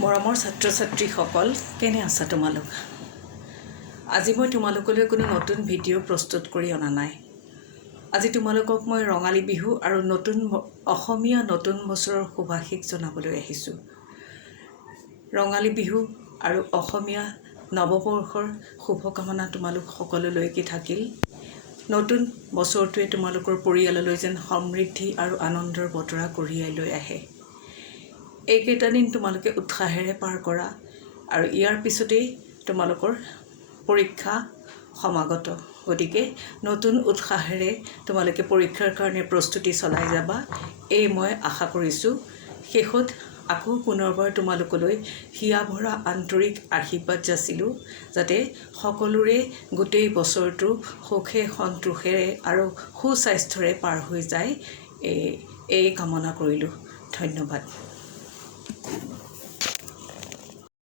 মৰমৰ ছাত্ৰ-ছাত্ৰীসকল কেনে আছা তোমালোক? আজি মই তোমালোকলৈ কোনো নতুন ভিডিঅ' প্ৰস্তুত কৰি অনা নাই। আজি তোমালোকক মই ৰঙালী বিহু আৰু অসমীয়া নতুন বছৰৰ শুভাশীষ জনাবলৈ আহিছোঁ। ৰঙালী বিহু আৰু অসমীয়া নৱবৰ্ষৰ শুভকামনা তোমালোক সকলোলৈকে থাকিল। নতুন বছৰটোৱে তোমালোকৰ পৰিয়াললৈ যেন সমৃদ্ধি আৰু আনন্দৰ বতৰা কঢ়িয়াই লৈ আহে। এইকেইটা দিন তোমালোকে উৎসাহেৰে পাৰ কৰা আৰু ইয়াৰ পিছতেই তোমালোকৰ পৰীক্ষা সমাগত। গতিকে নতুন উৎসাহেৰে তোমালোকে পৰীক্ষাৰ কাৰণে প্ৰস্তুতি চলাই যাবা, এই মই আশা কৰিছোঁ। শেষত আকৌ পুনৰবাৰ তোমালোকলৈ হিয়া ভৰা আন্তৰিক আশীৰ্বাদ যাচিলোঁ, যাতে সকলোৰে গোটেই বছৰটো সুখে সন্তোষেৰে আৰু সুস্বাস্থ্যৰে পাৰ হৈ যায়, এই কামনা কৰিলোঁ। ধন্যবাদ।